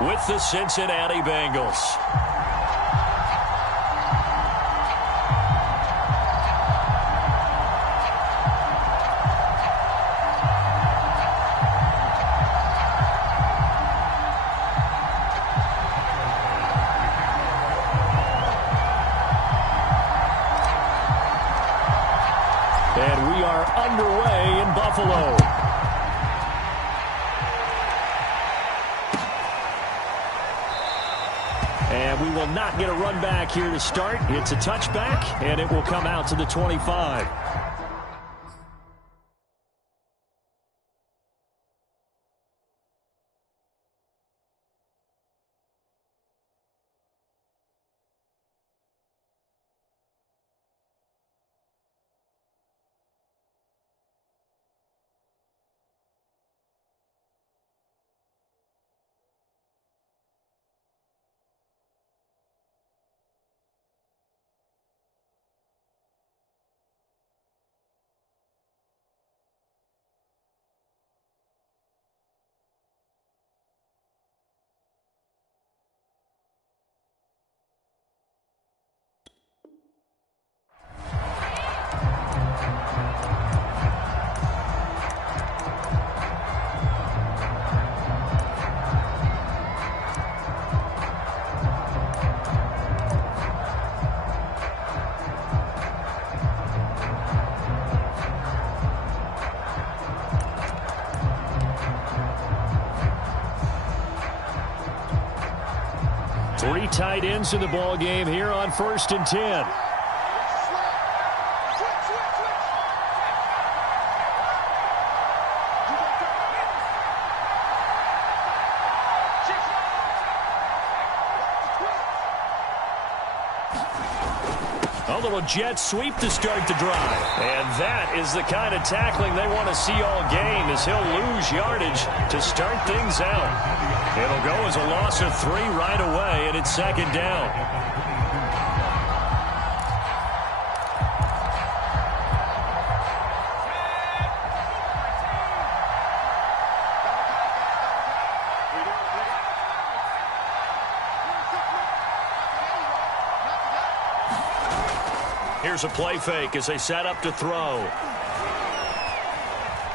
with the Cincinnati Bengals. And we are underway in Buffalo. And we will not get a run back here to start. It's a touchback, and it will come out to the 25. Three tight ends in the ball game here on 1st and 10. A little jet sweep to start the drive. And that is the kind of tackling they want to see all game, as he'll lose yardage to start things out. It'll go as a loss of 3 right away, and it's 2nd down. Here's a play fake as they set up to throw.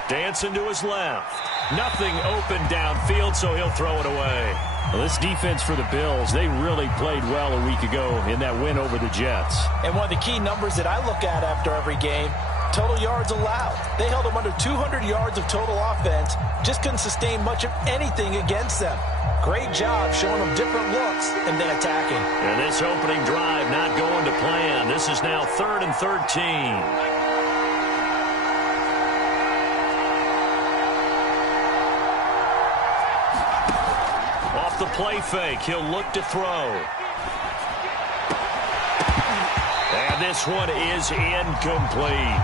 Dancing to his left. Nothing open downfield, so he'll throw it away. Well, this defense for the Bills, they really played well a week ago in that win over the Jets. And one of the key numbers that I look at after every game, total yards allowed. They held them under 200 yards of total offense, just couldn't sustain much of anything against them. Great job showing them different looks and then attacking. And this opening drive not going to plan. This is now 3rd and 13. Off the play fake, he'll look to throw. And this one is incomplete.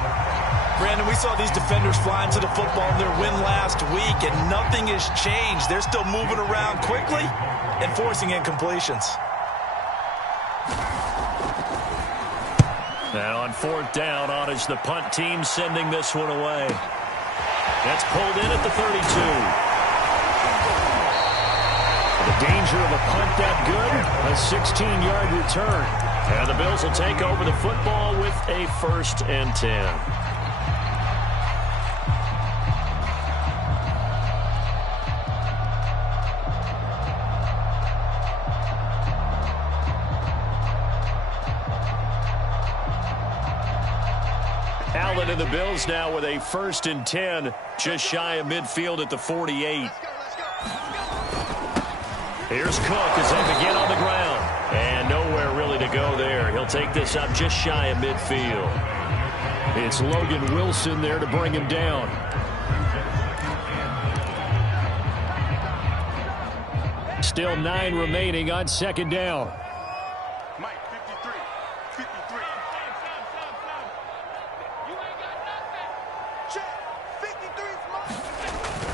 Brandon, we saw these defenders flying to the football in their win last week, and nothing has changed. They're still moving around quickly and forcing incompletions. Now on 4th down, on is the punt team sending this one away. That's pulled in at the 32. The danger of a punt that good, a 16-yard return. And the Bills will take over the football with a 1st and 10. Allen and the Bills now with a 1st and 10, just shy of midfield at the 48. Here's Cook as they begin on the ground. And nowhere really to go there. He'll take this up just shy of midfield. It's Logan Wilson there to bring him down. Still 9 remaining on 2nd down.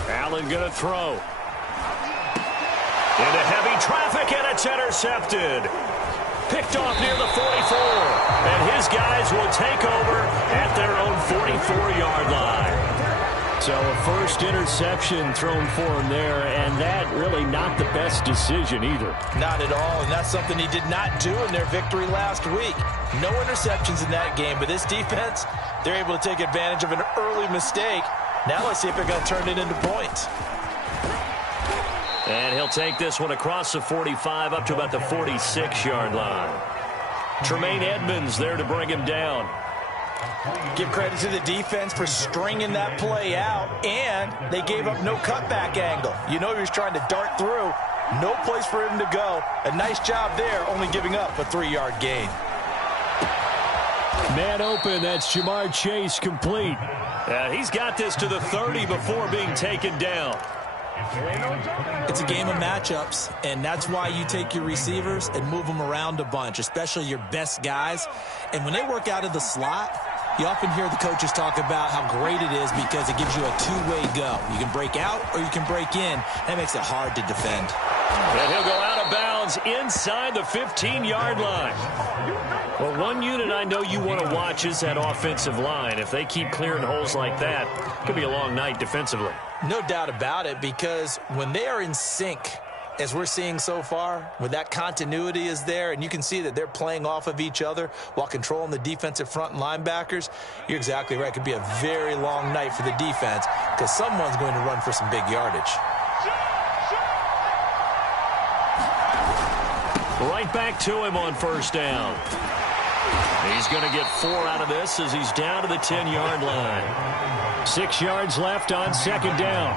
Allen going to throw. Into heavy traffic, and it's intercepted. Picked off near the 44. And his guys will take over at their own 44-yard line. So a first interception thrown for him there, and that really not the best decision either. Not at all, and that's something he did not do in their victory last week. No interceptions in that game, but this defense, they're able to take advantage of an early mistake. Now let's see if they're going to turn it into points. And he'll take this one across the 45 up to about the 46-yard line. Tremaine Edmonds there to bring him down. Give credit to the defense for stringing that play out, and they gave up no cutback angle. You know he was trying to dart through. No place for him to go. A nice job there, only giving up a 3-yard gain. Man open, that's Jamar Chase complete. He's got this to the 30 before being taken down. It's a game of matchups, and that's why you take your receivers and move them around a bunch, especially your best guys. And when they work out of the slot, you often hear the coaches talk about how great it is because it gives you a two-way go. You can break out or you can break in. That makes it hard to defend. And he'll go out of bounds inside the 15-yard line. Well, one unit I know you want to watch is that offensive line. If they keep clearing holes like that, it could be a long night defensively. No doubt about it, because when they are in sync, as we're seeing so far, when that continuity is there, and you can see that they're playing off of each other while controlling the defensive front and linebackers, you're exactly right. It could be a very long night for the defense because someone's going to run for some big yardage. Right back to him on first down. He's going to get 4 out of this as he's down to the 10-yard line. 6 yards left on second down.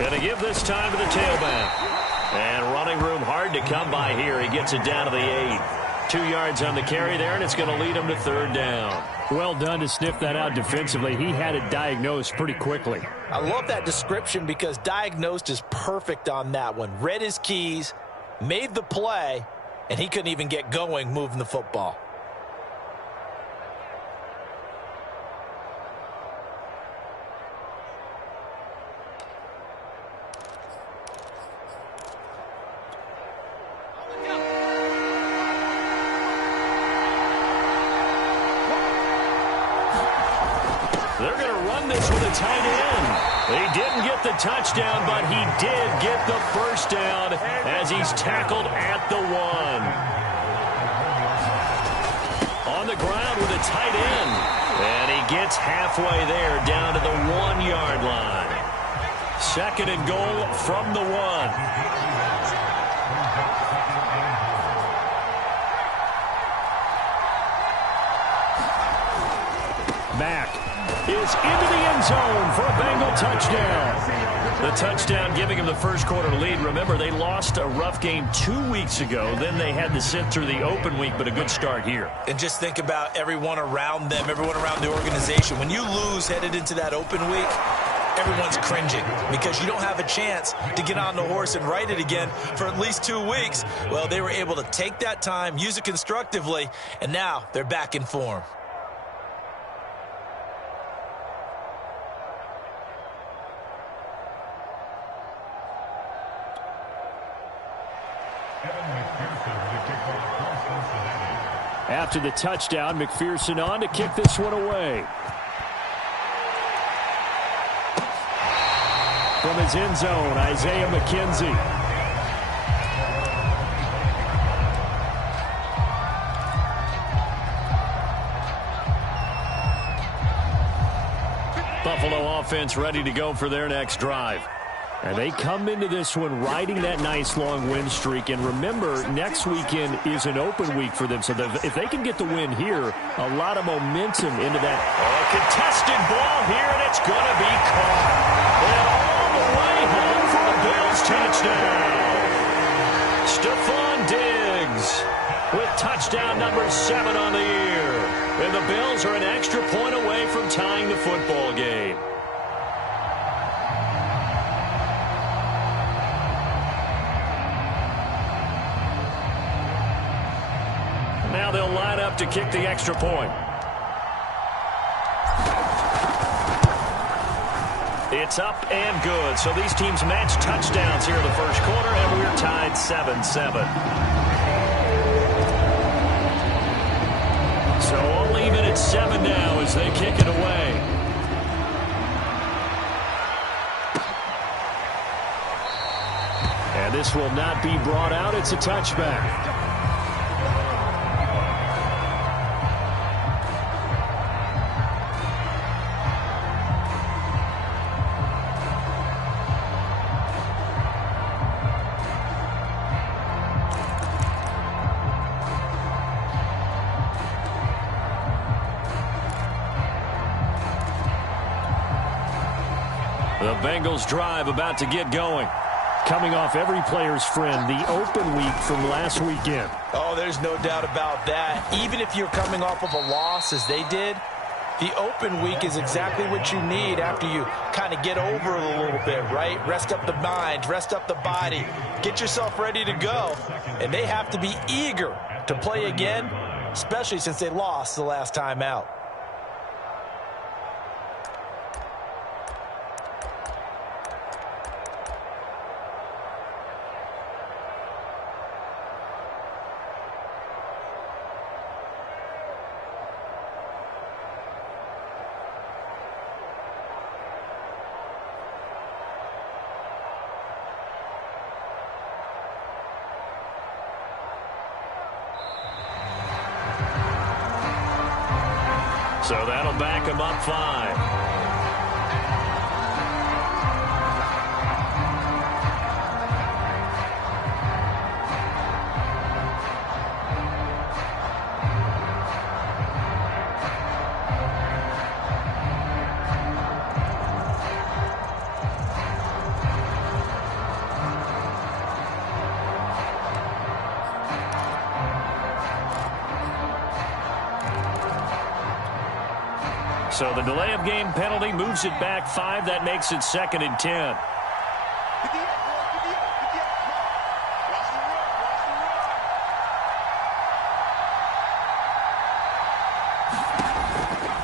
Going to give this time to the tailback. And running room hard to come by here. He gets it down to the 8. 2 yards on the carry there, and it's going to lead him to third down. Well done to sniff that out defensively. He had it diagnosed pretty quickly. I love that description because diagnosed is perfect on that one. Read his keys, made the play, and he couldn't even get going moving the football. They're going to run this with a tight end. He didn't get the touchdown, but he did get the first down as he's tackled at the 1. On the ground with a tight end. And he gets halfway there down to the 1-yard line. Second and goal from the 1. Back is into the end zone for a Bengal touchdown. The touchdown giving him the first quarter lead. Remember, they lost a rough game 2 weeks ago. Then they had to sit through the open week, but a good start here. And just think about everyone around them, everyone around the organization. When you lose headed into that open week, everyone's cringing because you don't have a chance to get on the horse and ride it again for at least 2 weeks. Well, they were able to take that time, use it constructively, and now they're back in form. After the touchdown, McPherson on to kick this one away. From his end zone, Isaiah McKenzie. Buffalo offense ready to go for their next drive. And they come into this one riding that nice long win streak. And remember, next weekend is an open week for them. So if they can get the win here, a lot of momentum into that. A contested ball here, and it's going to be caught. And all the way home for a Bills touchdown. Stephon Diggs with touchdown number 7 on the year. And the Bills are an extra point away from tying the football game. up to kick the extra point. It's up and good. So these teams match touchdowns here in the first quarter, and we're tied 7-7. So all even at 7 now as they kick it away. And this will not be brought out. It's a touchback. The Bengals drive about to get going. Coming off every player's friend, the open week from last weekend. Oh, there's no doubt about that. Even if you're coming off of a loss as they did, the open week is exactly what you need after you kind of get over it a little bit, right? Rest up the mind, rest up the body, get yourself ready to go. And they have to be eager to play again, especially since they lost the last time out. So that'll back them up 5. So the delay of game penalty moves it back 5. That makes it 2nd and 10.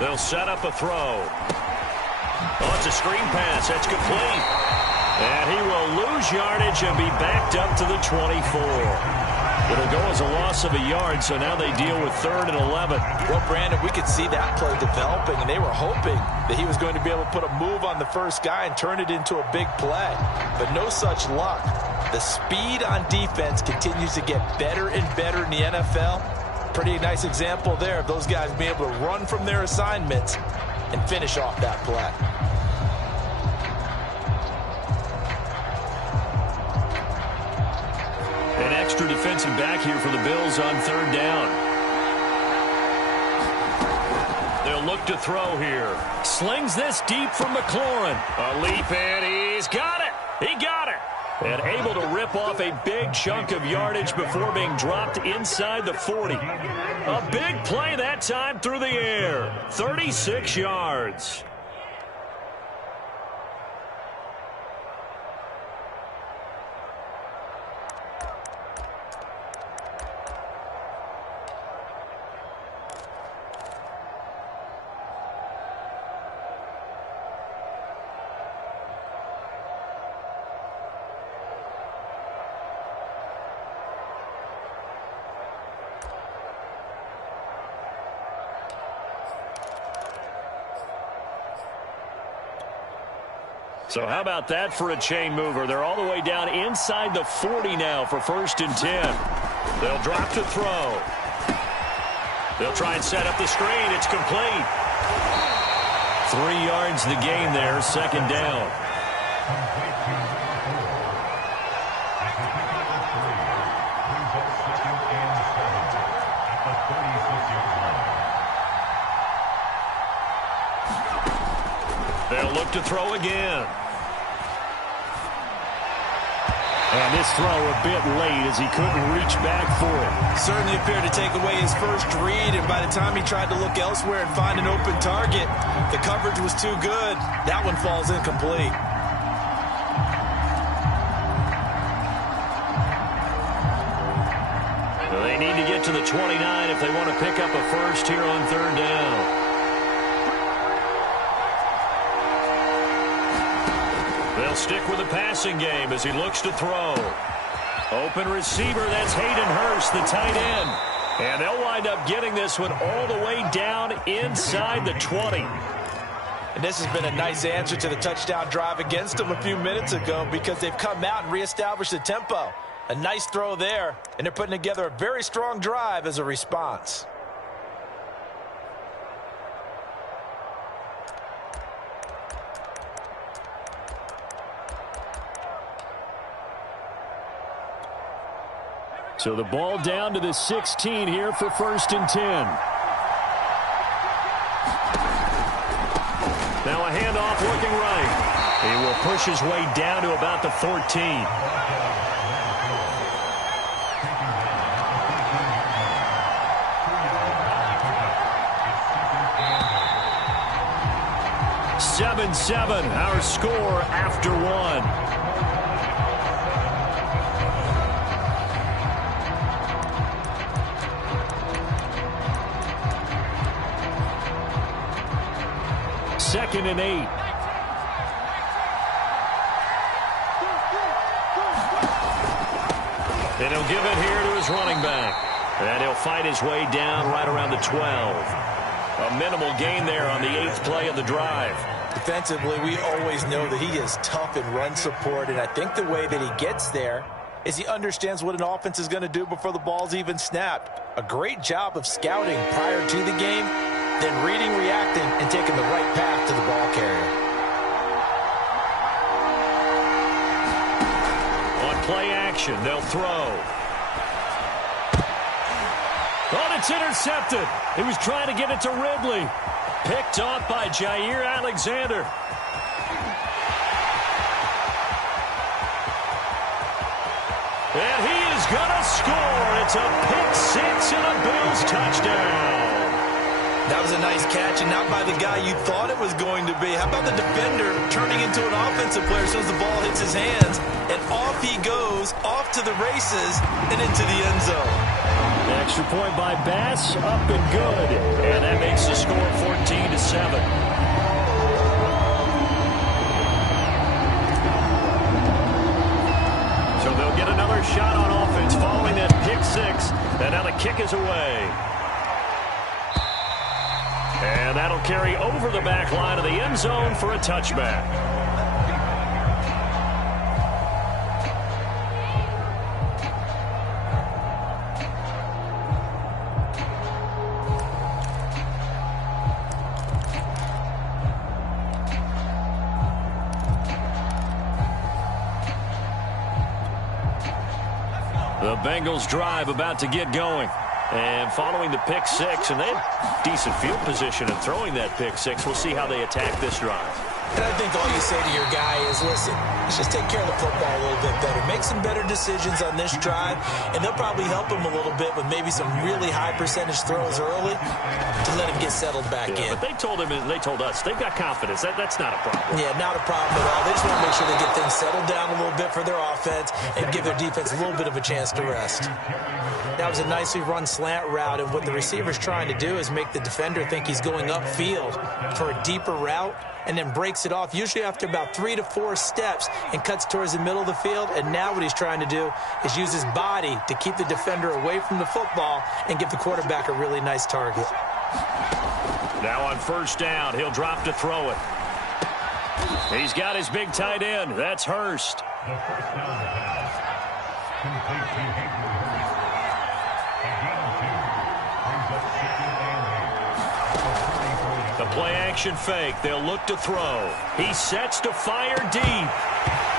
They'll set up a throw. Oh, it's a screen pass. That's complete. And he will lose yardage and be backed up to the 24. It'll go as a loss of a yard, so now they deal with 3rd and 11. Well, Brandon, we could see that play developing, and they were hoping that he was going to be able to put a move on the first guy and turn it into a big play. But no such luck. The speed on defense continues to get better and better in the NFL. Pretty nice example there of those guys being able to run from their assignments and finish off that play. An extra defensive back here for the Bills on 3rd down. They'll look to throw here. Slings this deep from McLaurin. A leap, and he's got it. He got it. And able to rip off a big chunk of yardage before being dropped inside the 40. A big play that time through the air. 36 yards. So how about that for a chain mover? They're all the way down inside the 40 now for 1st and 10. They'll drop to throw. They'll try and set up the screen. It's complete. 3 yards the gain there, 2nd down. They'll look to throw again. And this throw a bit late as he couldn't reach back for it. Certainly appeared to take away his first read, and by the time he tried to look elsewhere and find an open target, the coverage was too good. That one falls incomplete. They need to get to the 29 if they want to pick up a first here on third down. They'll stick with the passing game as he looks to throw. Open receiver, that's Hayden Hurst, the tight end. And they'll wind up getting this one all the way down inside the 20. And this has been a nice answer to the touchdown drive against them a few minutes ago because they've come out and reestablished the tempo. A nice throw there, and they're putting together a very strong drive as a response. So the ball down to the 16 here for 1st and 10. Now a handoff looking right. He will push his way down to about the 14. Seven, our score after one. Second and 8. And he'll give it here to his running back. And he'll fight his way down right around the 12. A minimal gain there on the 8th play of the drive. Defensively, we always know that he is tough in run support, and I think the way that he gets there is he understands what an offense is going to do before the ball's even snapped. A great job of scouting prior to the game, then reading, reacting, and taking the right path to the ball carrier. On play action, they'll throw. Oh, it's intercepted. He was trying to get it to Ridley. Picked off by Jair Alexander. And he is going to score. It's a pick six and a Bills touchdown. That was a nice catch, and not by the guy you thought it was going to be. How about the defender turning into an offensive player as soon as the ball hits his hands, and off he goes, off to the races, and into the end zone. The extra point by Bass, up and good. And that makes the score 14-7. So they'll get another shot on offense following that pick six. And now the kick is away. And that'll carry over the back line of the end zone for a touchback. The Bengals drive about to get going. And following the pick six, and they have decent field position in throwing that pick six. We'll see how they attack this drive. And I think all you say to your guy is, listen, let's just take care of the football a little bit better. Make some better decisions on this drive, and they'll probably help him a little bit with maybe some really high percentage throws early to let him get settled back in. But they told him and they told us they've got confidence. That's not a problem. Yeah, not a problem at all. They just want to make sure they get things settled down a little bit for their offense and give their defense a little bit of a chance to rest. That was a nicely run slant route, and what the receiver's trying to do is make the defender think he's going upfield for a deeper route, and then breaks it off, usually after about 3 to 4 steps, and cuts towards the middle of the field. And now what he's trying to do is use his body to keep the defender away from the football and give the quarterback a really nice target. Now on first down, he'll drop to throw it. He's got his big tight end. That's Hurst. The play action fake. They'll look to throw. He sets to fire deep.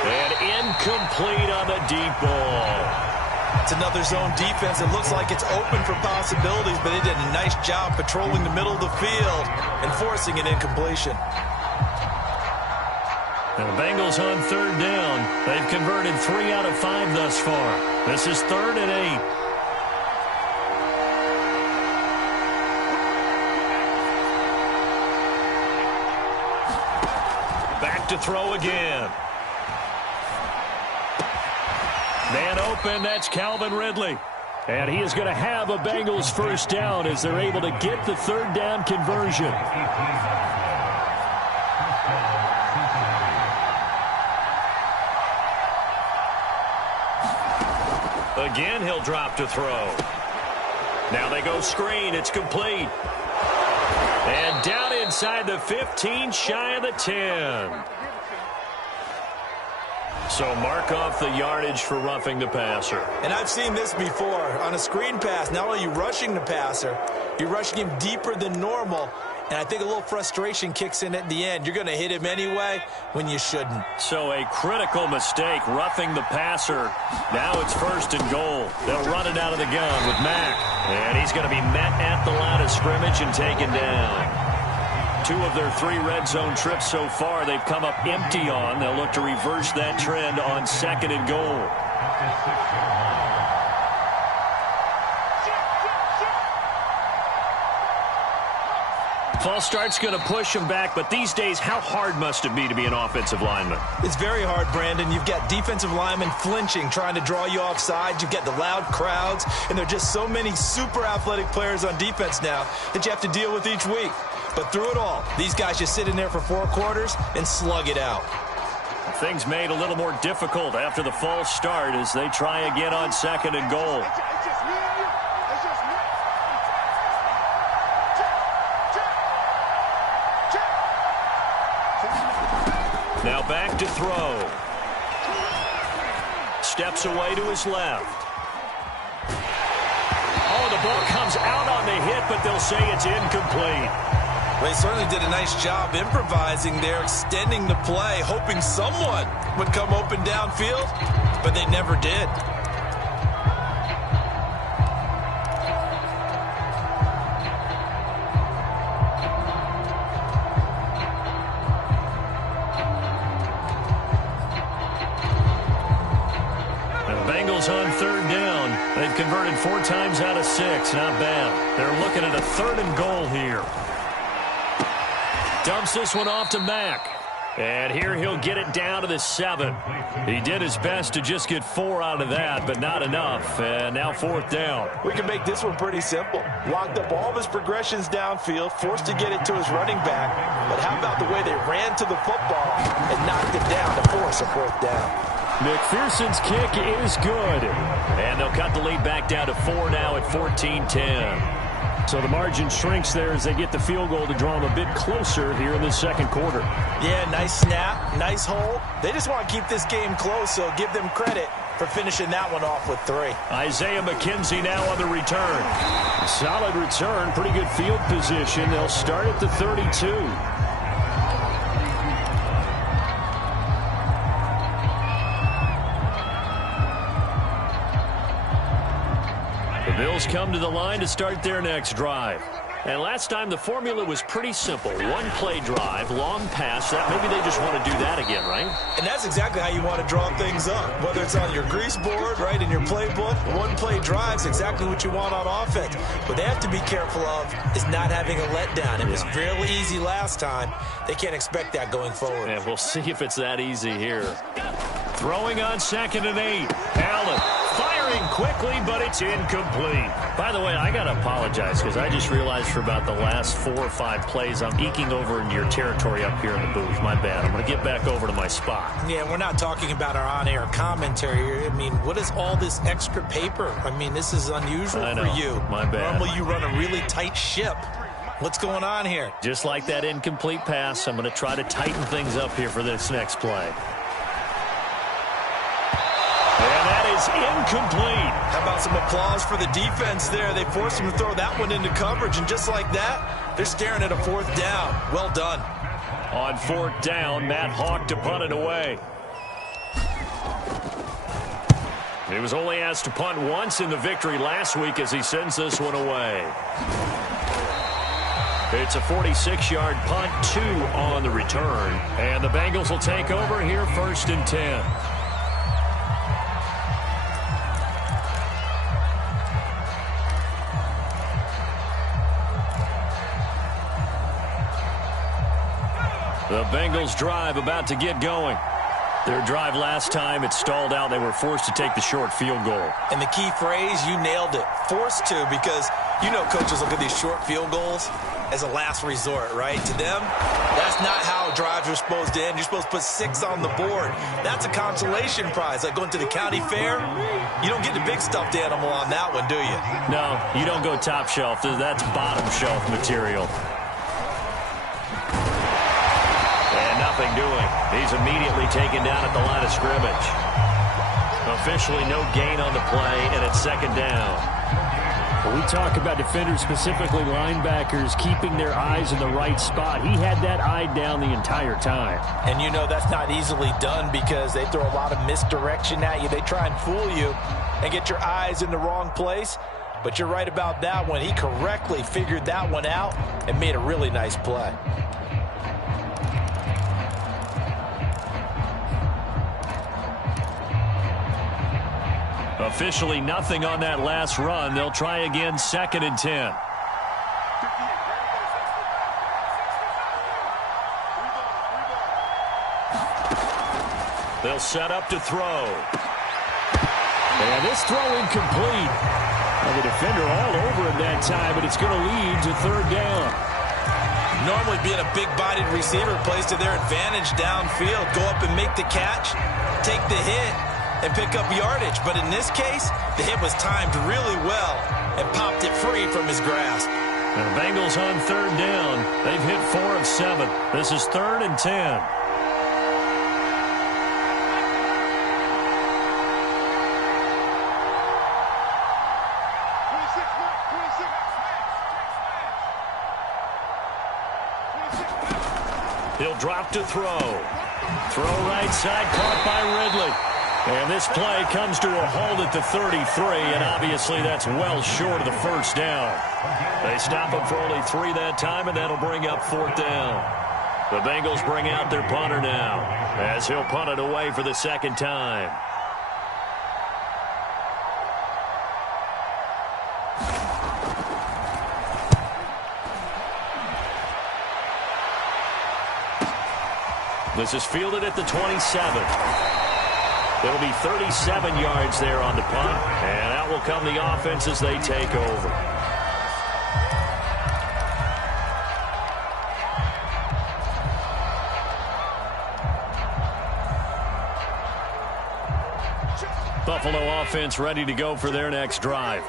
And incomplete on the deep ball. It's another zone defense. It looks like it's open for possibilities, but they did a nice job patrolling the middle of the field and forcing an incompletion. And the Bengals on third down. They've converted 3 out of 5 thus far. This is 3rd and 8. Back to throw again. Man open, that's Calvin Ridley. And he is going to have a Bengals first down as they're able to get the third down conversion. Again, he'll drop to throw. Now they go screen. It's complete. And down inside the 15, shy of the 10. So mark off the yardage for roughing the passer. And I've seen this before. On a screen pass, not only are you rushing the passer, you're rushing him deeper than normal. And I think a little frustration kicks in at the end. You're going to hit him anyway when you shouldn't. So a critical mistake, roughing the passer. Now it's 1st and goal. They'll run it out of the gun with Mack. And he's going to be met at the line of scrimmage and taken down. 2 of their 3 red zone trips so far, they've come up empty on. They'll look to reverse that trend on 2nd and goal. False start's going to push him back, but these days, how hard must it be to be an offensive lineman? It's very hard, Brandon. You've got defensive linemen flinching, trying to draw you offside. You've got the loud crowds, and there are just so many super athletic players on defense now that you have to deal with each week. But through it all, these guys just sit in there for 4 quarters and slug it out. Things made a little more difficult after the false start as they try again on 2nd and goal. Now back to throw. Steps away to his left. Oh, the ball comes out on the hit, but they'll say it's incomplete. Well, he certainly did a nice job improvising there, extending the play, hoping someone would come open downfield, but they never did. On 3rd down. They've converted 4 times out of 6. Not bad. They're looking at a 3rd and goal here. Dumps this one off to Mack. And here he'll get it down to the 7. He did his best to just get 4 out of that, but not enough. And now 4th down. We can make this one pretty simple. Locked up all of his progressions downfield, forced to get it to his running back. But how about the way they ran to the football and knocked it down to force a 4th down? McPherson's kick is good. And they'll cut the lead back down to 4 now at 14-10. So the margin shrinks there as they get the field goal to draw them a bit closer here in the 2nd quarter. Yeah, nice snap, nice hold. They just want to keep this game close, so give them credit for finishing that one off with 3. Isaiah McKenzie now on the return. Solid return, pretty good field position. They'll start at the 32. The Bills come to the line to start their next drive. And last time the formula was pretty simple. 1-play drive, long pass. Maybe they just want to do that again, right? And that's exactly how you want to draw things up. Whether it's on your grease board, right, in your playbook, 1-play drive's exactly what you want on offense. What they have to be careful of is not having a letdown. It was really easy last time. They can't expect that going forward. And we'll see if it's that easy here. Throwing on 2nd and 8. Allen firing quickly, but it's incomplete. By the way, I got to apologize because I just realized for about the last 4 or 5 plays I'm eking over into your territory up here in the booth. My bad. I'm going to get back over to my spot. Yeah, we're not talking about our on-air commentary here. I mean, what is all this extra paper? I mean, this is unusual for you. My bad. Normally you run a really tight ship. What's going on here? Just like that incomplete pass, I'm going to try to tighten things up here for this next play. And that is incomplete. How about some applause for the defense there? They forced him to throw that one into coverage, and just like that, they're staring at a 4th down. Well done. On 4th down, Matt Hawk to punt it away. He was only asked to punt once in the victory last week as he sends this one away. It's a 46-yard punt, 2 on the return. And the Bengals will take over here 1st and 10. The Bengals drive about to get going. Their drive last time, it stalled out. They were forced to take the short field goal. And the key phrase, you nailed it, forced to, because you know coaches look at these short field goals as a last resort, right? To them, that's not how drives are supposed to end. You're supposed to put 6 on the board. That's a consolation prize, like going to the county fair. You don't get the big stuffed animal on that one, do you? No, you don't go top shelf. That's bottom shelf material. And nothing doing. He's immediately taken down at the line of scrimmage. Officially no gain on the play, and it's second down. When we talk about defenders, specifically linebackers, keeping their eyes in the right spot, he had that eye down the entire time. And you know that's not easily done because they throw a lot of misdirection at you. They try and fool you and get your eyes in the wrong place. But you're right about that one. He correctly figured that one out and made a really nice play. Officially nothing on that last run. They'll try again, 2nd and 10. They'll set up to throw. And this throw incomplete. Well, the defender all over him that time, but it's going to lead to 3rd down. Normally being a big-bodied receiver plays to their advantage downfield. Go up and make the catch, take the hit, and pick up yardage. But in this case, the hit was timed really well and popped it free from his grasp. The Bengals on 3rd down. They've hit 4 of 7. This is 3rd and 10. He'll drop to throw. Throw right side, caught by Ridley. And this play comes to a halt at the 33, and obviously that's well short of the 1st down. They stop him for only 3 that time, and that'll bring up 4th down. The Bengals bring out their punter now, as he'll punt it away for the 2nd time. This is fielded at the 27. It'll be 37 yards there on the punt, and out will come the offense as they take over. Buffalo offense ready to go for their next drive.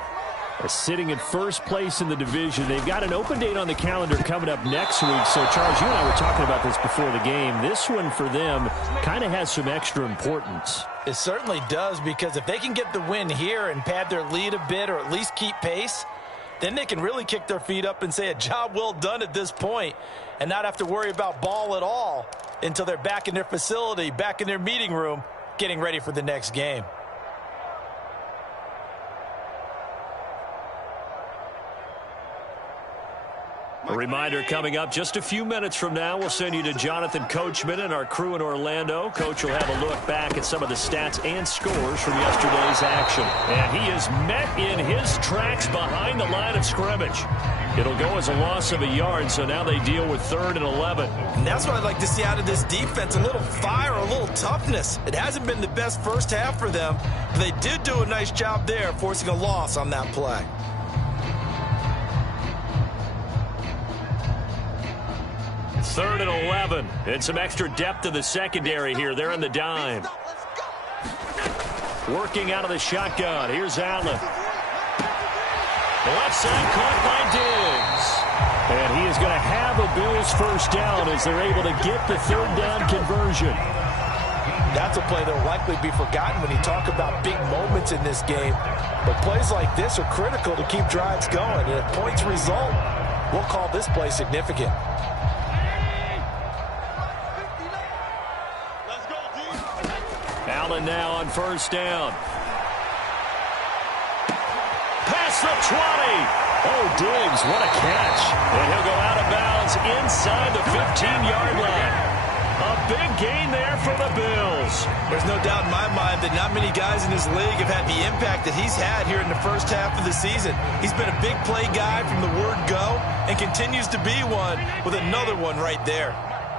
Are sitting in 1st place in the division. They've got an open date on the calendar coming up next week. So, Charles, you and I were talking about this before the game. This one for them kind of has some extra importance. It certainly does, because if they can get the win here and pad their lead a bit or at least keep pace, then they can really kick their feet up and say a job well done at this point and not have to worry about ball at all until they're back in their facility, back in their meeting room, getting ready for the next game. A reminder coming up just a few minutes from now, we'll send you to Jonathan Coachman and our crew in Orlando. Coach will have a look back at some of the stats and scores from yesterday's action. And he is met in his tracks behind the line of scrimmage. It'll go as a loss of a yard, so now they deal with 3rd and 11. And that's what I'd like to see out of this defense, a little fire, a little toughness. It hasn't been the best 1st half for them, but they did do a nice job there, forcing a loss on that play. Third and 11, and some extra depth to the secondary here. They're in the dime. Working out of the shotgun. Here's Allen. The left side caught by Diggs. And he is going to have a Bills 1st down as they're able to get the 3rd down conversion. That's a play that will likely be forgotten when you talk about big moments in this game. But plays like this are critical to keep drives going. And if points result, we'll call this play significant. Allen now on 1st down. Past the 20. Oh, Diggs, what a catch. And he'll go out of bounds inside the 15-yard line. A big gain there for the Bills. There's no doubt in my mind that not many guys in this league have had the impact that he's had here in the 1st half of the season. He's been a big play guy from the word go and continues to be one with another one right there.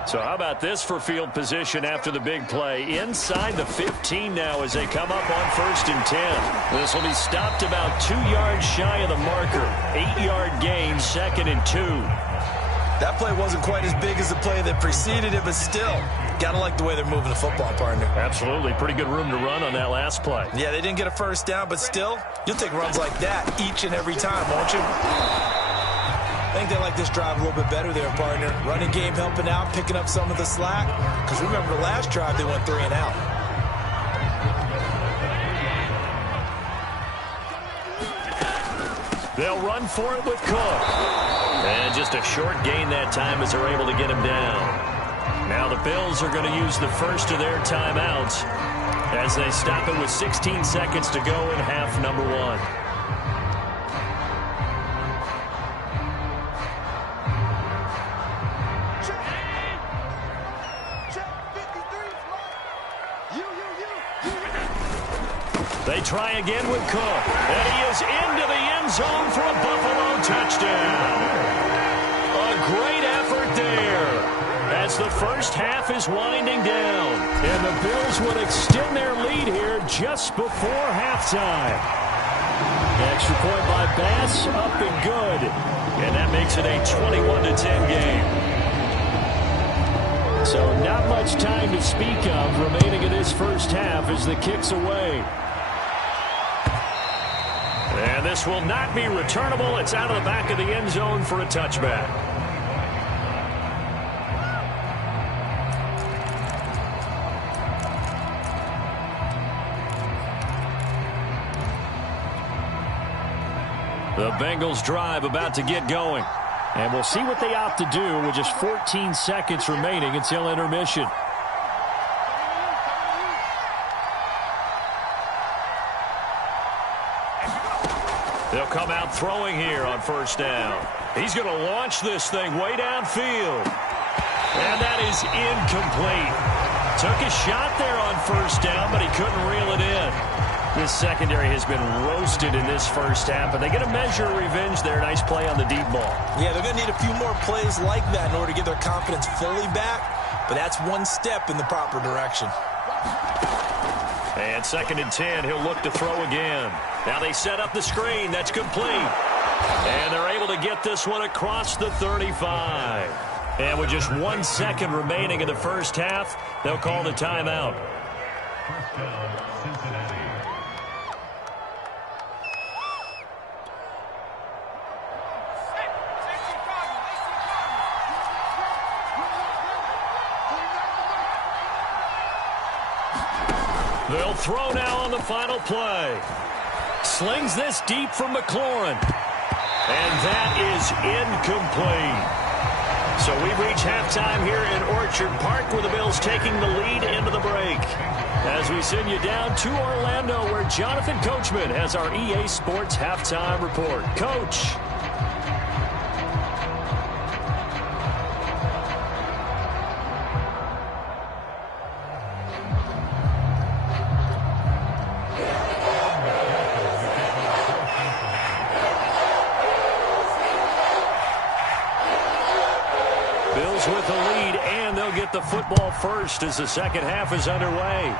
So how about this for field position after the big play? Inside the 15 now as they come up on 1st and 10. This will be stopped about 2 yards shy of the marker. 8-yard gain, 2nd and 2. That play wasn't quite as big as the play that preceded it, but still, gotta like the way they're moving the football, partner. Absolutely. Pretty good room to run on that last play. Yeah, they didn't get a first down, but still, you'll take runs like that each and every time, won't you? I think they like this drive a little bit better there, partner. Running game helping out, picking up some of the slack. Because remember, the last drive, they went 3 and out. They'll run for it with Cook. And just a short gain that time as they're able to get him down. Now the Bills are going to use the first of their timeouts as they stop it with 16 seconds to go in half number 1. They try again with Cook. And he is into the end zone for a Buffalo touchdown. A great effort there as the first half is winding down. And the Bills would extend their lead here just before halftime. Extra point by Bass, up and good. And that makes it a 21-10 game. So not much time to speak of remaining in this first half as the kick's away. And this will not be returnable. It's out of the back of the end zone for a touchback. The Bengals drive about to get going. And we'll see what they opt to do with just 14 seconds remaining until intermission. They'll come out throwing here on 1st down. He's going to launch this thing way downfield. And that is incomplete. Took a shot there on 1st down, but he couldn't reel it in. This secondary has been roasted in this first half, but they get a measure of revenge there. Nice play on the deep ball. Yeah, they're going to need a few more plays like that in order to get their confidence fully back, but that's one step in the proper direction. And 2nd and 10, he'll look to throw again. Now they set up the screen. That's complete. And they're able to get this one across the 35. And with just 1 second remaining in the first half, they'll call the timeout. They'll throw now on the final play. Slings this deep from McLaurin. And that is incomplete. So we've reached halftime here in Orchard Park with the Bills taking the lead into the break. As we send you down to Orlando where Jonathan Coachman has our EA Sports halftime report. Coach. With the lead, and they'll get the football first as the second half is underway.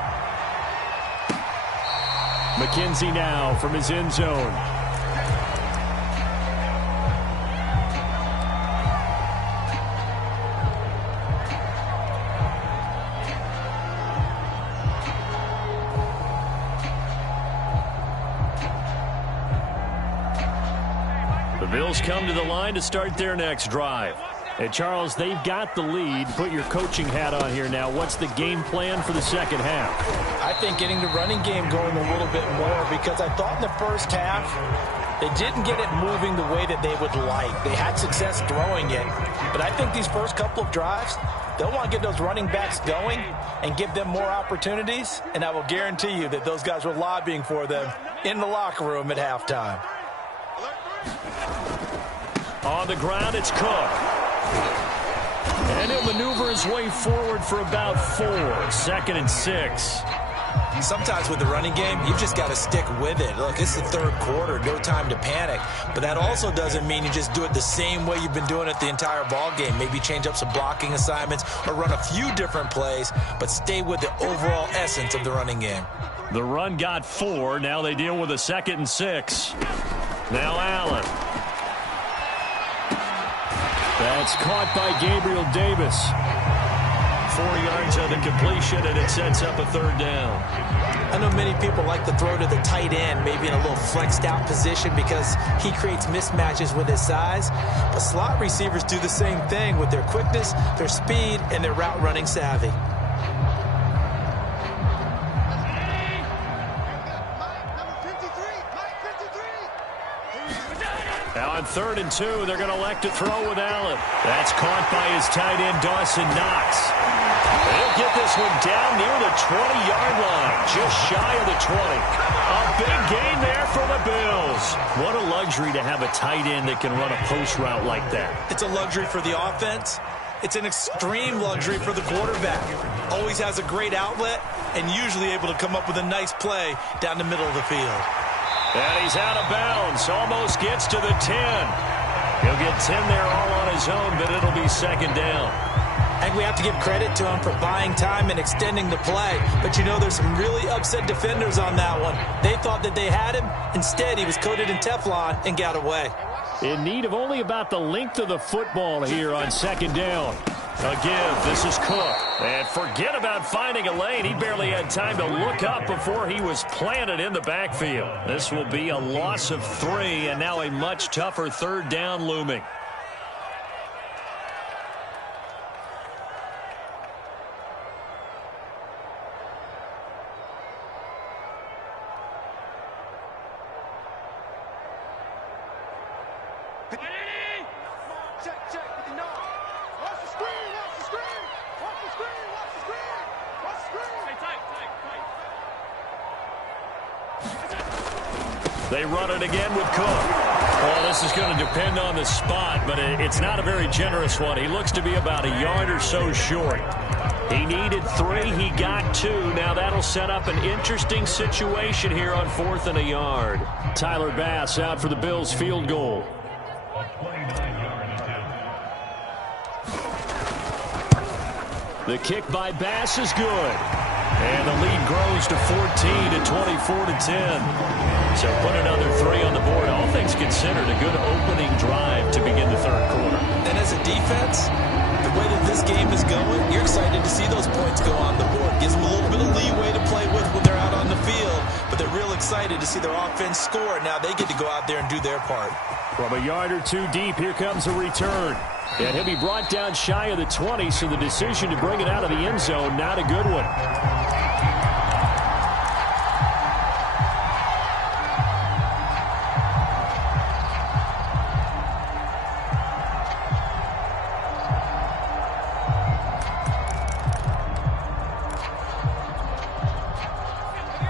McKenzie now from his end zone. The Bills come to the line to start their next drive. And, Charles, they've got the lead. Put your coaching hat on here now. What's the game plan for the second half? I think getting the running game going a little bit more because I thought in the first half they didn't get it moving the way that they would like. They had success throwing it. But I think these first couple of drives, they'll want to get those running backs going and give them more opportunities. And I will guarantee you that those guys were lobbying for them in the locker room at halftime. On the ground, it's Cook. And he'll maneuver his way forward for about 4. 2nd and 6. Sometimes with the running game, you've just got to stick with it. Look, it's the third quarter, no time to panic. But that also doesn't mean you just do it the same way you've been doing it the entire ball game. Maybe change up some blocking assignments or run a few different plays, but stay with the overall essence of the running game. The run got 4. Now they deal with a 2nd and 6. Now Allen. That's caught by Gabriel Davis. 4 yards on the completion, and it sets up a 3rd down. I know many people like to throw to the tight end, maybe in a little flexed out position because he creates mismatches with his size. But slot receivers do the same thing with their quickness, their speed, and their route running savvy. Now on 3rd and 2, they're going to elect to throw with Allen. That's caught by his tight end, Dawson Knox. He'll get this one down near the 20-yard line, just shy of the 20. A big gain there for the Bills. What a luxury to have a tight end that can run a post route like that. It's a luxury for the offense. It's an extreme luxury for the quarterback. Always has a great outlet and usually able to come up with a nice play down the middle of the field. And he's out of bounds, almost gets to the 10. He'll get 10 there all on his own, but it'll be 2nd down. I think we have to give credit to him for buying time and extending the play. But, you know, there's some really upset defenders on that one. They thought that they had him. Instead, he was coated in Teflon and got away. In need of only about the length of the football here on 2nd down. A give. This is Cook. And forget about finding a lane. He barely had time to look up before he was planted in the backfield. This will be a loss of 3, and now a much tougher 3rd down looming. They run it again with Cook. Well, this is going to depend on the spot, but it's not a very generous one. He looks to be about a yard or so short. He needed 3. He got 2. Now that'll set up an interesting situation here on 4th and a yard. Tyler Bass out for the Bills field goal. The kick by Bass is good. And the lead grows to 14 to 24 to 10. So put another 3 on the board. All things considered, a good opening drive to begin the 3rd quarter. And as a defense, the way that this game is going, you're excited to see those points go on the board. Gives them a little bit of leeway to play with when they're out on the field, but they're real excited to see their offense score. Now they get to go out there and do their part. From a yard or 2 deep, here comes a return. And he'll be brought down shy of the 20, so the decision to bring it out of the end zone, not a good one.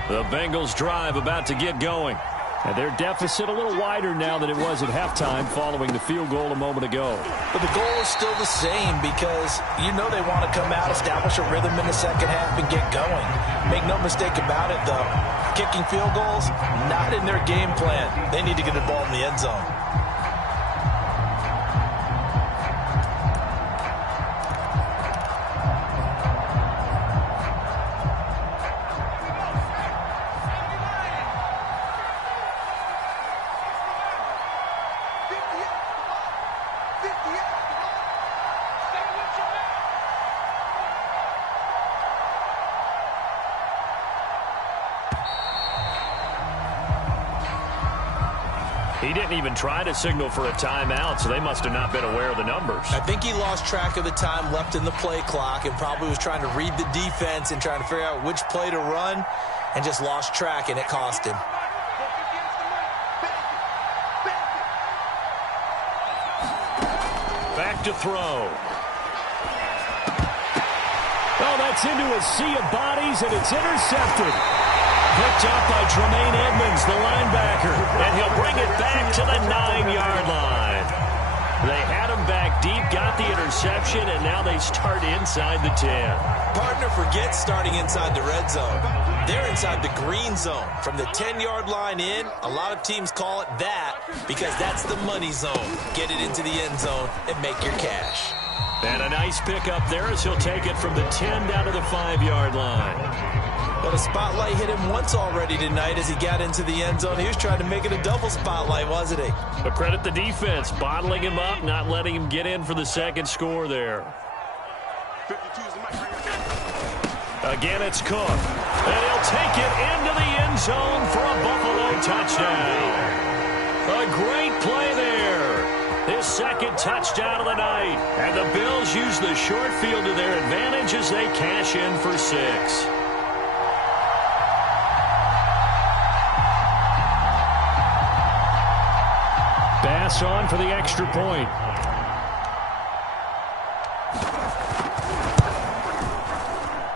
The Bengals drive about to get going. And their deficit a little wider now than it was at halftime following the field goal a moment ago. But the goal is still the same because you know they want to come out, establish a rhythm in the second half, and get going. Make no mistake about it, though. Kicking field goals, not in their game plan. They need to get the ball in the end zone. He didn't even try to signal for a timeout, so they must have not been aware of the numbers. I think he lost track of the time left in the play clock and probably was trying to read the defense and trying to figure out which play to run and just lost track, and it cost him. Back to throw. Oh, that's into a sea of bodies, and it's intercepted. Picked up by Tremaine Edmonds, the linebacker. And he'll bring it back to the 9-yard line. They had him back deep, got the interception, and now they start inside the 10. Partner, forget starting inside the red zone. They're inside the green zone. From the 10-yard line in, a lot of teams call it that because that's the money zone. Get it into the end zone and make your cash. And a nice pickup there as he'll take it from the 10 down to the 5-yard line. But a spotlight hit him once already tonight as he got into the end zone. He was trying to make it a double spotlight, wasn't he? But credit the defense, bottling him up, not letting him get in for the second score there. Again, it's Cook. And he'll take it into the end zone for a Buffalo touchdown. A great play there. His second touchdown of the night. And the Bills use the short field to their advantage as they cash in for 6. Bass on for the extra point.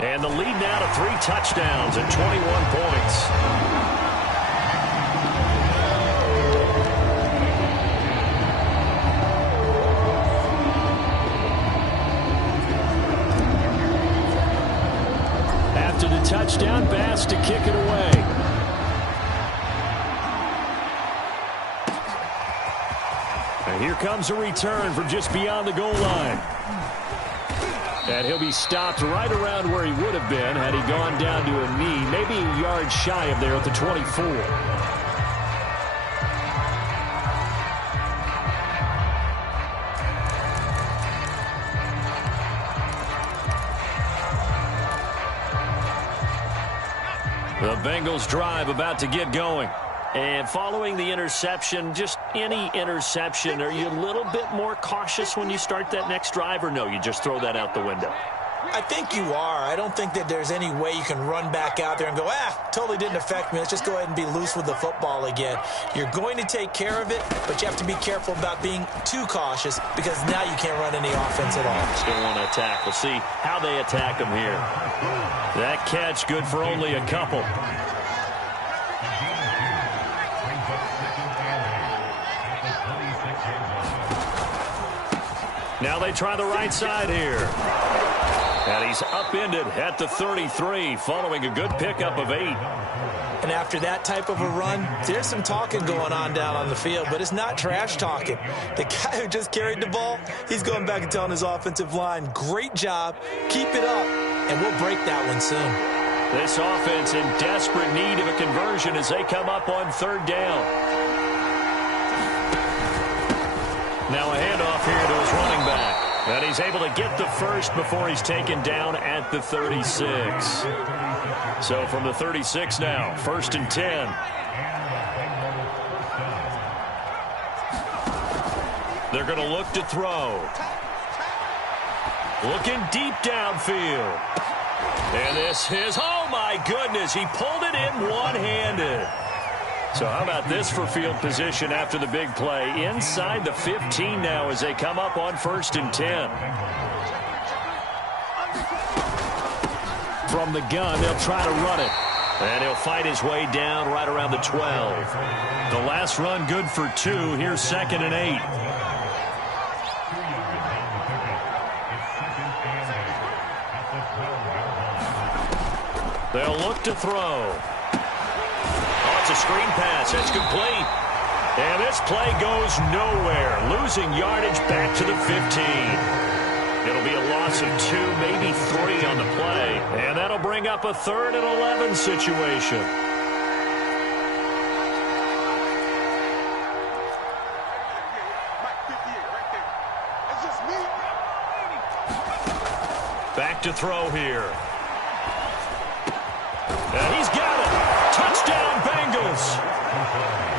And the lead now to 3 touchdowns and 21 points. After the touchdown, Bass to kick it away. And here comes a return from just beyond the goal line. And he'll be stopped right around where he would have been had he gone down to a knee, maybe a yard shy of there at the 24. The Bengals drive about to get going. And following the interception, just any interception, are you a little bit more cautious when you start that next drive, or no, you just throw that out the window? I think you are. I don't think that there's any way you can run back out there and go, totally didn't affect me. Let's just go ahead and be loose with the football again. You're going to take care of it, but you have to be careful about being too cautious because now you can't run any offense at all. Still want to attack. We'll see how they attack him here. That catch good for only a couple. Now they try the right side here. And he's upended at the 33 following a good pickup of 8. And after that type of a run, there's some talking going on down on the field, but it's not trash talking. The guy who just carried the ball, he's going back and telling his offensive line, great job, keep it up, and we'll break that one soon. This offense in desperate need of a conversion as they come up on 3rd down. Now a handoff here to his running back. And he's able to get the first before he's taken down at the 36. So from the 36 now, 1st and 10. They're going to look to throw. Looking deep downfield. And this is, oh my goodness, he pulled it in one-handed. So how about this for field position after the big play? Inside the 15 now as they come up on 1st and 10. From the gun, they'll try to run it. And he'll fight his way down right around the 12. The last run good for 2. Here's 2nd and 8. They'll look to throw. It's a screen pass. That's complete. And this play goes nowhere. Losing yardage back to the 15. It'll be a loss of 2, maybe 3 on the play. And that'll bring up a 3rd and 11 situation. Back to throw here. And he's got it. Touchdown, Bengals.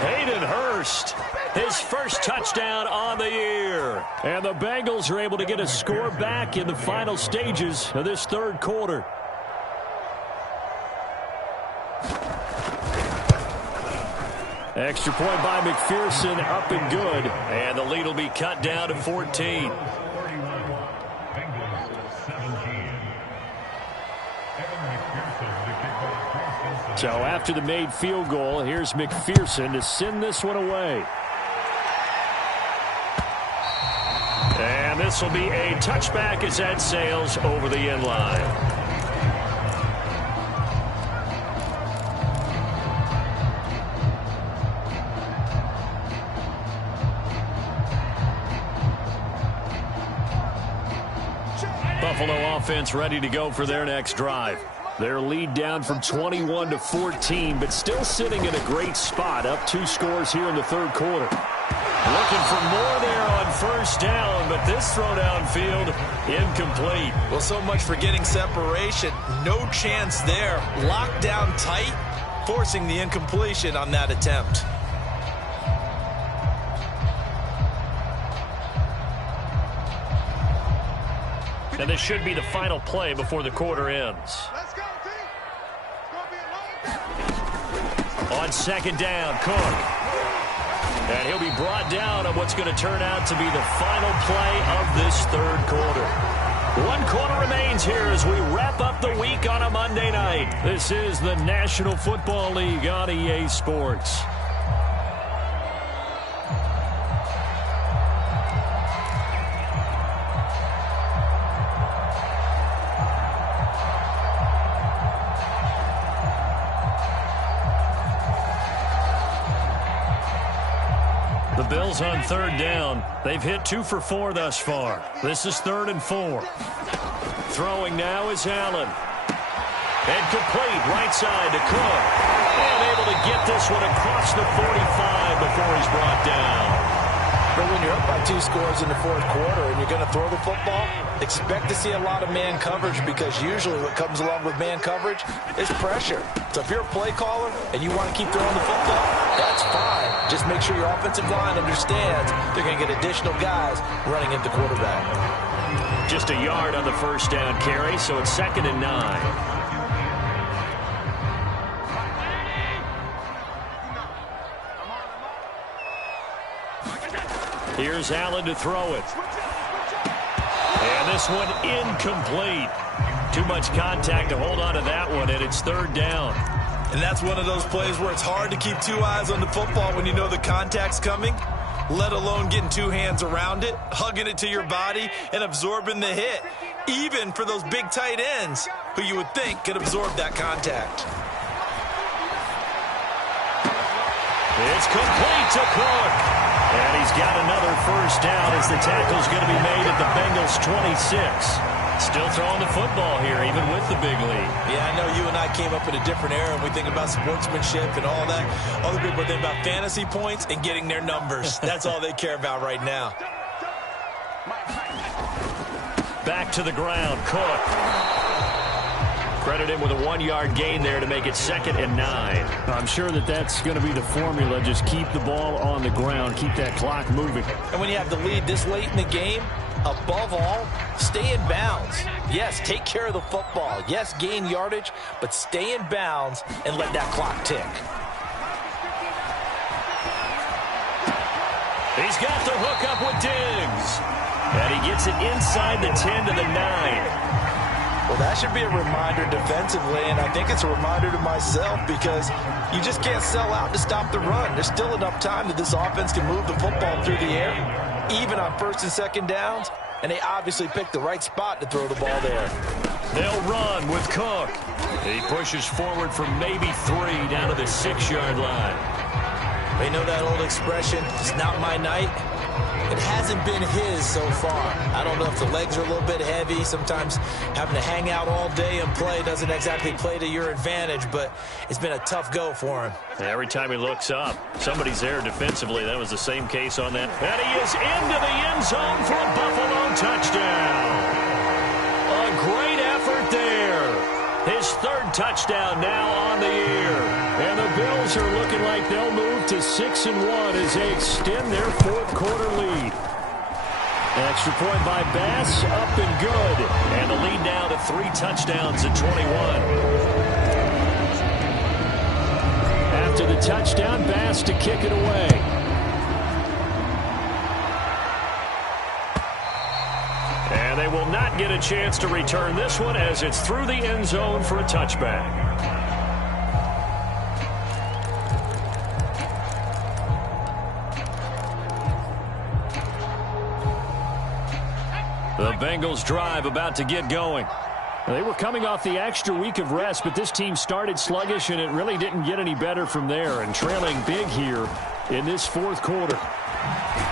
Hayden Hurst, his first touchdown on the year. And the Bengals are able to get a score back in the final stages of this 3rd quarter. Extra point by McPherson, up and good. And the lead will be cut down to 14. So after the made field goal, here's McPherson to send this one away. And this will be a touchback as that sails over the end line. Buffalo offense ready to go for their next drive. Their lead down from 21 to 14, but still sitting in a great spot, up 2 scores here in the third quarter. Looking for more there on first down, but this throw downfield incomplete. Well, so much for getting separation. No chance there. Locked down tight, forcing the incompletion on that attempt. And this should be the final play before the quarter ends. On second down, Cook. And he'll be brought down on what's going to turn out to be the final play of this third quarter. 1 quarter remains here as we wrap up the week on a Monday night. This is the National Football League on EA Sports. The Bills on third down. They've hit 2 for 4 thus far. This is 3rd and 4. Throwing now is Allen. And complete right side to Cook. And able to get this one across the 45 before he's brought down. But when you're up by 2 scores in the fourth quarter and you're going to throw the football, expect to see a lot of man coverage, because usually what comes along with man coverage is pressure. So if you're a play caller and you want to keep throwing the football, that's fine. Just make sure your offensive line understands they're going to get additional guys running at the quarterback. Just a yard on the first down carry, so it's 2nd and 9. Here's Allen to throw it. And this one incomplete. Too much contact to hold on to that one, and it's 3rd down. And that's one of those plays where it's hard to keep 2 eyes on the football when you know the contact's coming, let alone getting 2 hands around it, hugging it to your body, and absorbing the hit, even for those big tight ends who you would think could absorb that contact. It's complete to Cook. And he's got another first down as the tackle's going to be made at the Bengals' 26. Still throwing the football here, even with the big lead. Yeah, I know you and I came up in a different era, and we think about sportsmanship and all that. Other people think about fantasy points and getting their numbers. That's all they care about right now. Back to the ground, Cook. Credit him with a 1-yard gain there to make it 2nd and 9. I'm sure that's going to be the formula. Just keep the ball on the ground. Keep that clock moving. And when you have the lead this late in the game, above all, stay in bounds. Yes, take care of the football. Yes, gain yardage, but stay in bounds and let that clock tick. He's got the hook up with Diggs. And he gets it inside the 10 to the 9. Well, that should be a reminder defensively, and I think it's a reminder to myself, because you just can't sell out to stop the run. There's still enough time that this offense can move the football through the air, even on 1st and 2nd downs, and they obviously picked the right spot to throw the ball there. They'll run with Cook. He pushes forward for maybe 3 down to the 6-yard line. They know that old expression, it's not my night. It hasn't been his so far. I don't know if the legs are a little bit heavy. Sometimes having to hang out all day and play doesn't exactly play to your advantage, but it's been a tough go for him. Every time he looks up, somebody's there defensively. That was the same case on that. And he is into the end zone for a Buffalo touchdown. A great effort there. His 3rd touchdown now on the year. And the Bills are looking like they'll move to 6-1 as they extend their 4th quarter lead. Extra point by Bass, up and good. And the lead now to 3 touchdowns at 21. After the touchdown, Bass to kick it away. And they will not get a chance to return this one as it's through the end zone for a touchback. The Bengals drive about to get going. They were coming off the extra week of rest, but this team started sluggish, and it really didn't get any better from there, and trailing big here in this fourth quarter.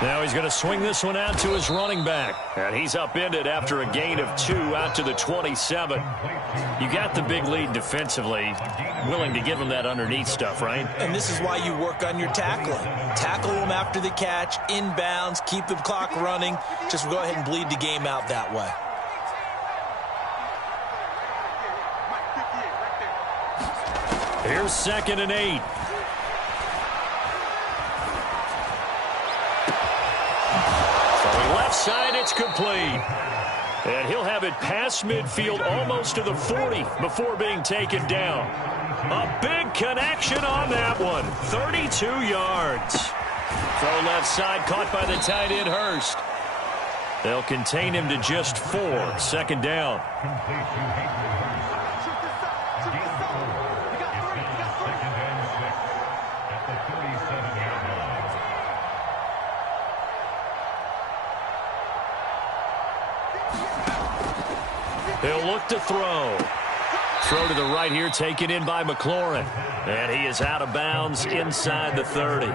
Now he's going to swing this one out to his running back. And he's upended after a gain of 2 out to the 27. You got the big lead defensively. Willing to give him that underneath stuff, right? And this is why you work on your tackling. Tackle him after the catch, inbounds, keep the clock running. Just go ahead and bleed the game out that way. Here's 2nd and 8. Left side, it's complete. And he'll have it past midfield almost to the 40 before being taken down. A big connection on that one. 32 yards. Throw left side, caught by the tight end Hurst. They'll contain him to just 4. 2nd down. He'll look to throw. Throw to the right here, taken in by McLaurin. And he is out of bounds inside the 30.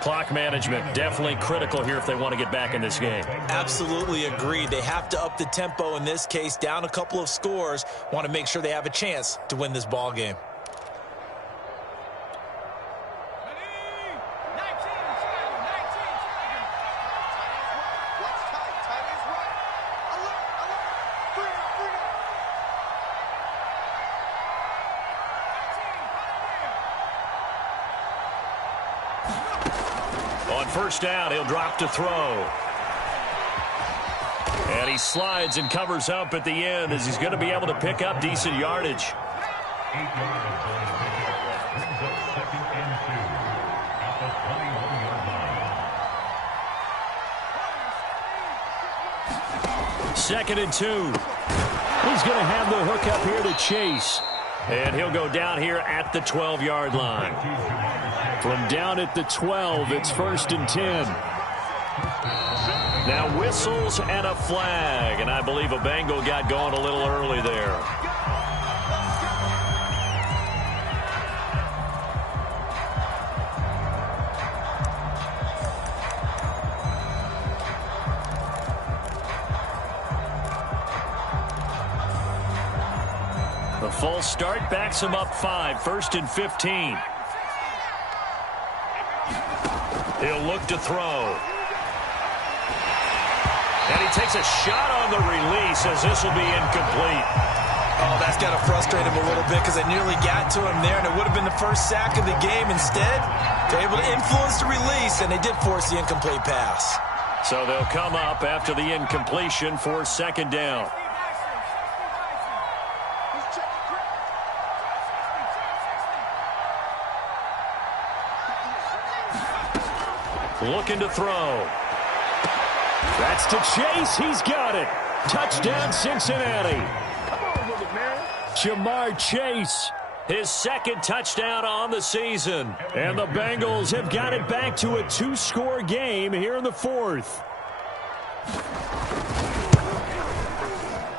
Clock management definitely critical here if they want to get back in this game. Absolutely agreed. They have to up the tempo in this case, down a couple of scores. Want to make sure they have a chance to win this ball game. On 1st down, he'll drop to throw. And he slides and covers up at the end as he's going to be able to pick up decent yardage. 2nd and 2. He's going to have the hook up here to Chase. And he'll go down here at the 12-yard line. From down at the 12, it's 1st and 10. Now whistles and a flag, and I believe a Bengal got going a little early there. The false start backs him up 5, 1st and 15. He'll look to throw. And he takes a shot on the release as this will be incomplete. Oh, that's got to frustrate him a little bit because they nearly got to him there, and it would have been the first sack of the game. Instead, they're able to influence the release, and they did force the incomplete pass. So they'll come up after the incompletion for 2nd down. Looking to throw. That's to Chase. He's got it. Touchdown, Cincinnati. Jamar Chase. His 2nd touchdown on the season. And the Bengals have got it back to a 2-score game here in the 4th.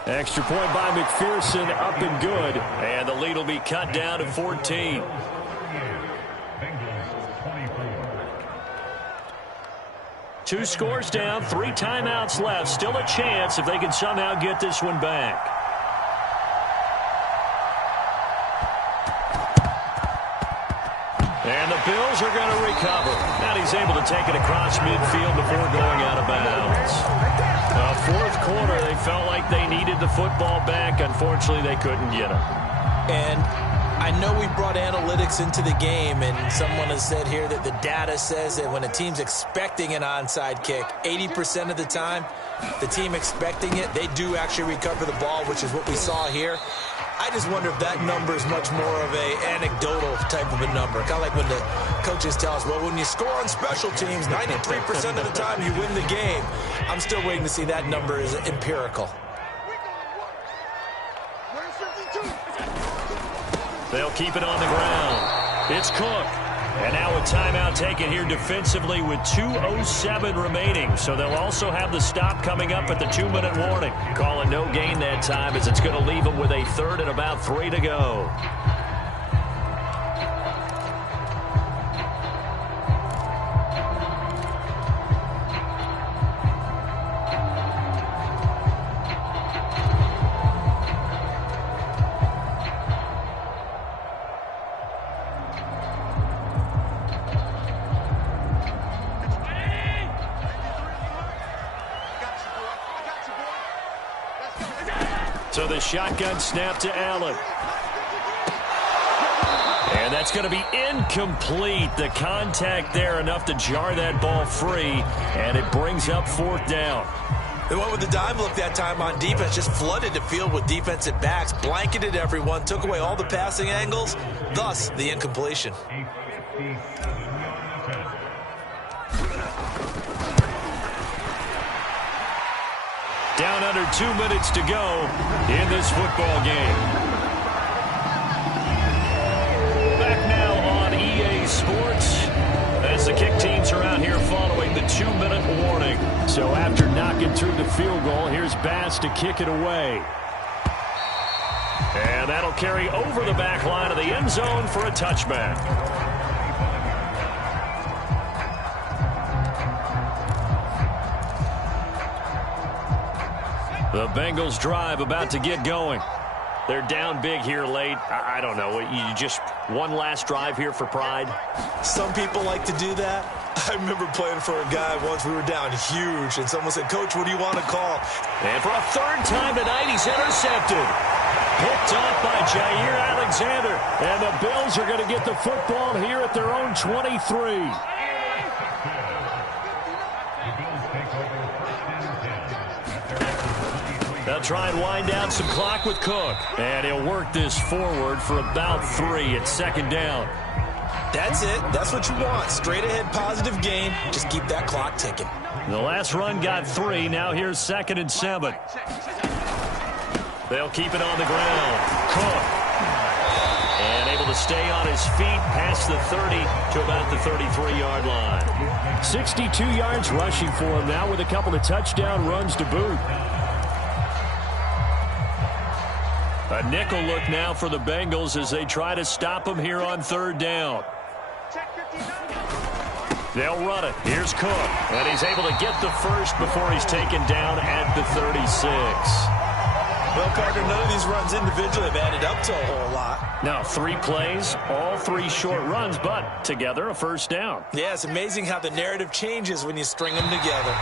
Extra point by McPherson, up and good. And the lead will be cut down to 14. Two scores down, 3 timeouts left. Still a chance if they can somehow get this one back. And the Bills are going to recover. And he's able to take it across midfield before going out of bounds. Fourth quarter, they felt like they needed the football back. Unfortunately, they couldn't get it. And I know we brought analytics into the game, and someone has said here that the data says that when a team's expecting an onside kick, 80% of the time, the team expecting it, they do actually recover the ball, which is what we saw here. I just wonder if that number is much more of an anecdotal type of a number. Kind of like when the coaches tell us, well, when you score on special teams, 93% of the time you win the game. I'm still waiting to see that number is empirical. They'll keep it on the ground. It's Cook. And now a timeout taken here defensively with 2:07 remaining. So they'll also have the stop coming up at the 2-minute warning. Calling no gain that time as it's going to leave them with a third and about 3 to go. So the shotgun snap to Allen. And that's going to be incomplete. The contact there enough to jar that ball free, and it brings up 4th down. They went with the dime look that time on defense, just flooded the field with defensive backs, blanketed everyone, took away all the passing angles, thus the incompletion. Down under 2 minutes to go in this football game. Back now on EA Sports as the kick teams are out here following the 2-minute warning. So after knocking through the field goal, here's Bass to kick it away. And that'll carry over the back line of the end zone for a touchback. The Bengals drive about to get going. They're down big here late. I don't know. You just one last drive here for pride? Some people like to do that. I remember playing for a guy once. We were down huge, and someone said, "Coach, what do you want to call?" And for a 3rd time tonight, he's intercepted. Picked off by Jair Alexander. And the Bills are going to get the football here at their own 23. They'll try and wind down some clock with Cook. And he'll work this forward for about 3 at 2nd down. That's it. That's what you want. Straight ahead positive gain. Just keep that clock ticking. The last run got 3. Now here's 2nd and 7. They'll keep it on the ground. Cook. And able to stay on his feet past the 30 to about the 33-yard line. 62 yards rushing for him now with a couple of touchdown runs to boot. A nickel look now for the Bengals as they try to stop him here on 3rd down. They'll run it. Here's Cook. And he's able to get the first before he's taken down at the 36. Well, partner, none of these runs individually have added up to a whole lot. Now, 3 plays, all 3 short runs, but together a 1st down. Yeah, it's amazing how the narrative changes when you string them together.